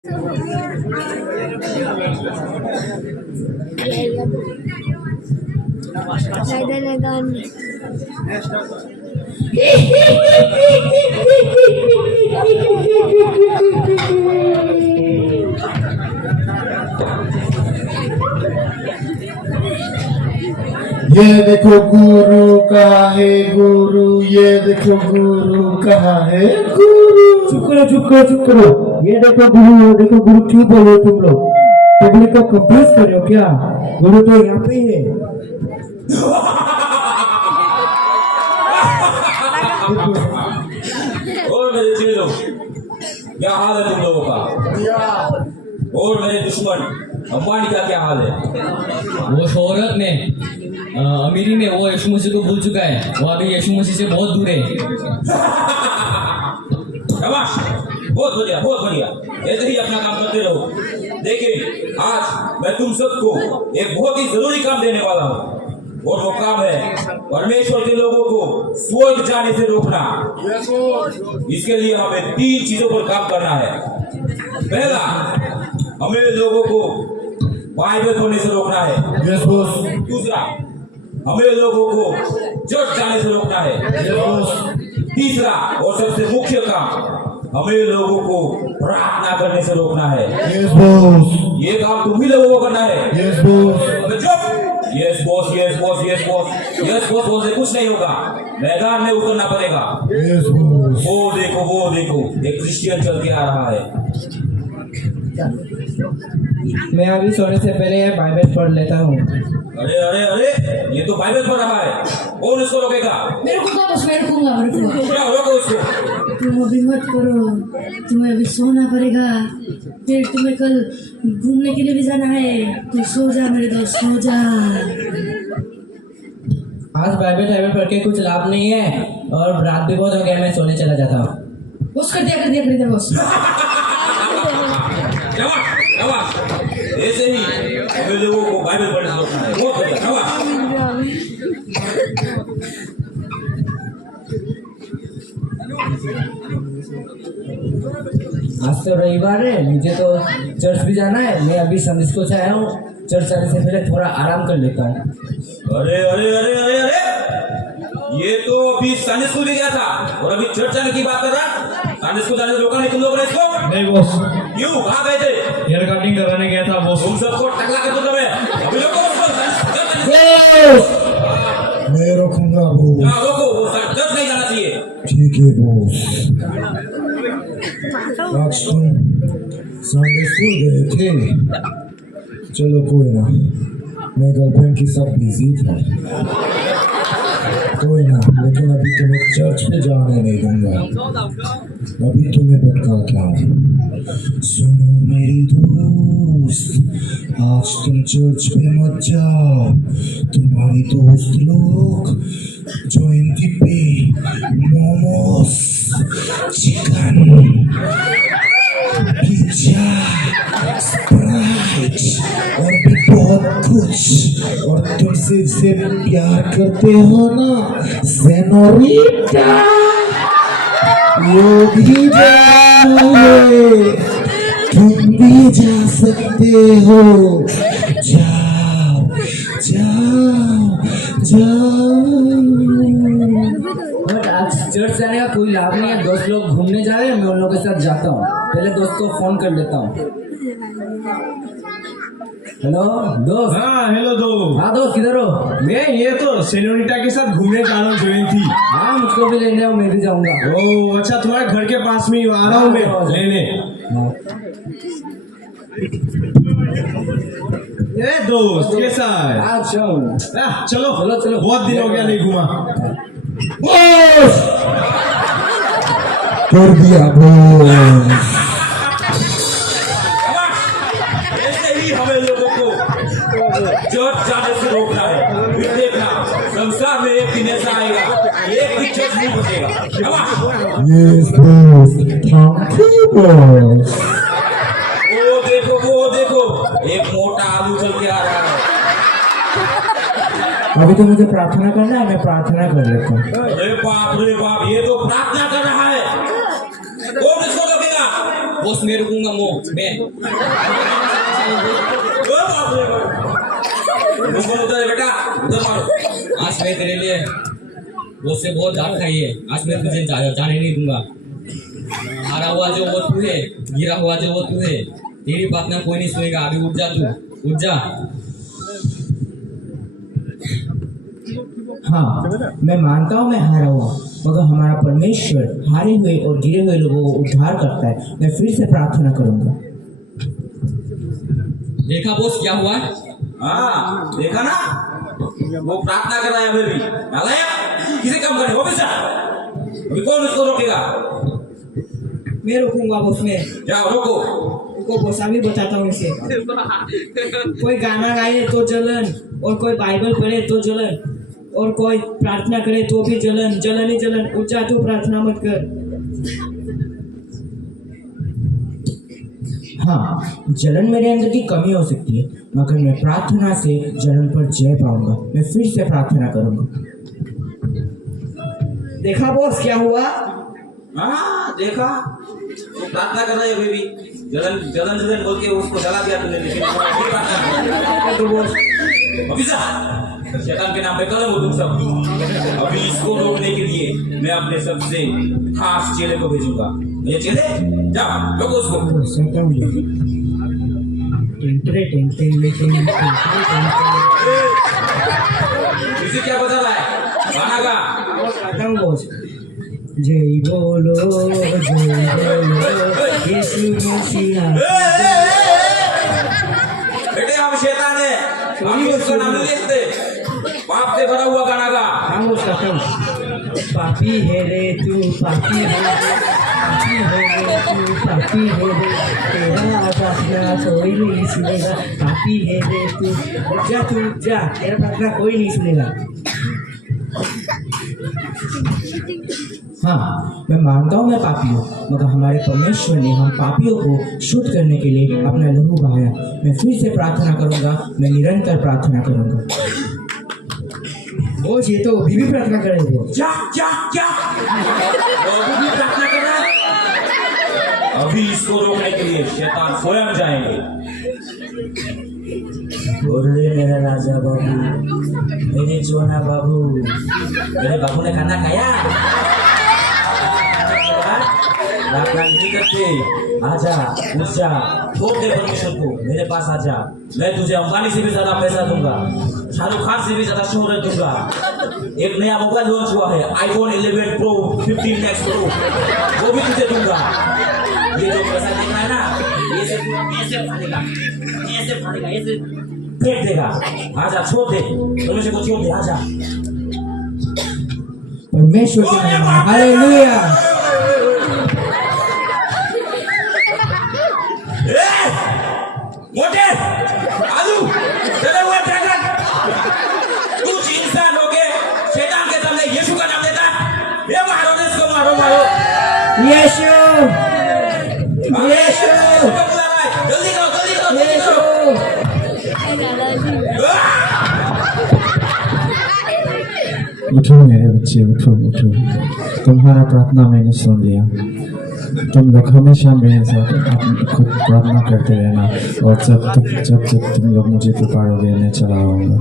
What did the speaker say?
ये देखो गुरु कहाँ है गुरु, ये देखो गुरु कहाँ है गुरु। चुप करो चुप करो चुप करो। ये देखो गुरु क्यों बोल रहे हो तुम लोग? पब्लिक को कंफ्यूज कर रहे हो क्या? गुरु तो यहाँ पे है। और मेरे चेलों, क्या हाल है तुम लोगों का? और मेरे दुश्मन अंबानी का क्या हाल है? वो शोहरत में अमीरी में वो यीशु मसीह को भूल चुका है। वो अभी यीशु मसीह से बहुत दूर है। शाबाश, बहुत बढ़िया बहुत बढ़िया। ऐसे ही अपना काम करते रहो। देखिए, आज मैं तुम सबको एक बहुत ही जरूरी काम देने वाला हूँ, और वो काम है परमेश्वर के लोगों को स्वर्ग जाने से रोकना। इसके लिए हमें 3 चीजों पर काम करना है। पहला, हमें लोगों को बाइबल पढ़ने से रोकना है। Yes boss. दूसरा, हमें लोगों को चर्च जाने से रोकना है। Yes boss. तीसरा और सबसे मुख्य काम, हमें लोगों को प्रार्थना करने से रोकना है। Yes boss. ये काम तुम ही लोगों को करना है। Yes boss. Yes boss yes boss yes boss yes boss बोल से कुछ नहीं होगा, मैदान में उतरना पड़ेगा। Yes boss. वो देखो एक क्रिश्चियन चल के आ रहा है। मैं अभी सोने से पहले बाइबल पढ़ लेता हूँ। अरे अरे अरे, ये तो बाइबल पढ़ रहा है। कौन इसको रोकेगा? मेरे को तो बस मेरे को क्या रोको उसको? तुम अभी मत करो, तुम्हें अभी सोना पड़ेगा, फिर तुम्हें कल घूमने के लिए भी जाना है। तू सो जा मेरे दोस्त, सो जा। आज बाइबल पढ़ के कुछ लाभ नहीं है और रात भी बहुत हो गया, मैं सोने चला जाता हूँ। बस कर दिया बस। शाबाश, ऐसे ही हमें लोगों को बाइबल पढ़ना रोकना है। बहुत बढ़िया, शाबाश। आज तो रविवार है, मुझे तो चर्च भी जाना है। मैं अभी संडे स्कूल से आया हूँ, चर्च जाने से पहले थोड़ा आराम कर लेता हूँ। अरे अरे अरे अरे अरे, ये तो अभी संडे स्कूल भी गया था और अभी चर्च जाने की बात कर रहा। संडे स्कूल जाने से रोका नहीं तुम लोगों ने इसको? नहीं बॉस, क्यों, कहाँ गए थे? हेयर कटिंग कराने गया था बॉस। तुम सबको टकला कर दूंगा मैं। अभी रोको उसको, मैं रखूंगा बॉस। हाँ रोको, वो चर्च नहीं जाना चाहिए। ठीक है बॉस। आज तुम संडे स्कूल गए थे, चलो कोई ना, मैं गर्लफ्रेंड के साथ बिजी था, कोई ना, लेकिन अभी तुम्हें चर्च पे जाने नहीं दूंगा। अभी तुम्हें भटकाता हूँ। सुनो मेरी दोस्त, आज तुम चर्च पे मत जाओ। तुम्हारी दोस्त लोग जयंती पे मोमोस, चिकन, पिज्जा, स्प्राइट और भी बहुत कुछ, और तुम से प्यार करते हो ना सेनोरिटा, वो भी जाओगे, तुम भी जा सकते हो। जाओ जाओ जाओ। बट आज चर्च जाने का कोई लाभ नहीं है। दोस्त लोग घूमने जा रहे हैं, मैं उन लोगों के साथ जाता हूँ। पहले दोस्त को फोन कर लेता हूँ। हेलो दोस्त। हाँ हेलो दोस्त। हाँ दोस्त, किधर हो? मैं ये तो सेनोरिटा के साथ घूमने जा रहा हूँ जयंती। हाँ, मुझको भी लेने आओ, मैं भी जाऊंगा। ओह अच्छा, तुम्हारे घर के पास में ही आ रहा हूँ मैं लेने। हाँ। ए दोस्त कैसा है? अच्छा, चलो चलो, चलो। बहुत दिन हो गया नहीं घूमा। बॉस कर दिया बॉस। ऐसे ही हमें लोगों को चर्च जाने से रोकना है। फिर देखना, संसार में एक दिन ऐसा आएगा, एक भी चर्च नहीं बचेगा। Yes boss, thank you boss. वो देखो, एक मोटा आलू चल के आ रहा है। अभी तो मुझे प्रार्थना करना है, मैं प्रार्थना कर लेता हूँ। अरे बाप रे बाप, ये तो प्रार्थना कर रहा है। कौन इसको रोकेगा? वो बॉस मैं रुकूंगा मैं ओ बाप रे बाप उधर बेटा उधर मारो आज मैं तेरे लिए बॉस से बहुत डांट खाई है। आज मैं तुझे जाने नहीं दूंगा। हारा हुआ जो वो तू है, गिरा हुआ जो वो तू है। तेरी बात ना कोई नहीं सुनेगा। अभी उठ जा, तू उठ जा। हाँ, मैं मानता हूँ मैं हारा हुआ, मगर हमारा परमेश्वर हारे हुए और गिरे हुए लोगों को उद्धार करता है। मैं फिर से प्रार्थना करूंगा। देखा बॉस क्या हुआ? हाँ देखा ना, वो प्रार्थना कर रहा है अभी भी। नालायक, किसे काम करे ऑफिसर? अभी कौन उसको रोकेगा? मैं रोकूंगा बॉस में। जाओ रोको। को बसा भी बताता हूँ इसे। कोई गाना गाए तो जलन, और कोई बाइबल पढ़े तो जलन, और कोई प्रार्थना करे तो भी जलन। जलन ही जलन। उठ जा, तू प्रार्थना मत कर। हाँ, जलन मेरे अंदर की कमी हो सकती है, मगर मैं प्रार्थना से जलन पर जय पाऊंगा। मैं फिर से प्रार्थना करूंगा। देखा बॉस क्या हुआ? हाँ देखा, वो प्रार्थना कर रहा है अभी भी। जलन जलन जलन बोल के उसको जला दिया तुमने, लेकिन तो बॉस ऑफिसर, शैतान के नाम पे कलम हो तुम सब। अभी इसको रोकने के लिए मैं अपने सबसे खास चेले को भेजूंगा। ये चेले जाओ रोको उसको। इसे क्या बता रहा है? गाना गा। बॉस, जय बोलो यीशु मसीहा। बेटे हम शैतान है, हम उसका नाम नहीं लेते। पाप से भरा हुआ गाना गा। हम वो खत्म। पापी है रे तू, पापी है रे, पापी है रे तू, पापी है रे, तेरा प्रार्थना कोई नहीं सुनेगा। पापी है रे तू, उठ जा, तू उठ जा, तेरा प्रार्थना कोई नहीं सुनेगा। हाँ, मैं मानता हूँ मैं पापी हूँ, मगर हमारे परमेश्वर ने हम पापियों को शुद्ध करने के लिए अपना लहू बहाया। मैं फिर से प्रार्थना करूँगा। मैं निरंतर प्रार्थना करूँगा। वो ये तो अभी भी प्रार्थना करे। वो क्या क्या क्या वो अभी भी प्रार्थना कर रहा है? अभी इसको रोकने के लिए शैतान स्वयं जाएंगे। बोले मेरा राजा बाबू, मेरे जोना बाबू, मेरे बाबू ने खाना खाया? प्रार्थना नहीं करते। आजा, उठ जा, छोड़ दे परमेश्वर को, मेरे पास आजा। मैं तुझे अंबानी से भी ज्यादा पैसा दूंगा, शाहरुख खान से भी ज्यादा शोहरत दूंगा। एक नया मोबाइल लॉन्च हुआ है, iPhone 11 Pro, 15 Max Pro, वो भी तुझे दूंगा। ये जो पैसा देख रहा है ना, ये सिर्फ ऐसे फाड़ेगा, ऐसे फाड़ेगा, ऐसे फेंक देगा। आजा, छोड़ दे, परमेश्वर को छोड़ दे, आजा। परमेश्वर के नाम में हालेलुया। मोटे आलू चले हुए ड्रैगन, कुछ इंसान हो के शैतान के सामने यीशु का नाम लेता है। ये मारो ने इसको, मारो मारो। यीशु, यीशु, जल्दी करो जल्दी करो जल्दी यीशु। करो। उठो मेरे बच्चे, उठो उठो। तुम्हारा प्रार्थना मैंने सुन लिया। तुम लोग हमेशा मेरे साथ खुद प्रार्थना करते रहना, और जब तुम लोग मुझे पुकारोगे मैं चला आऊँगा।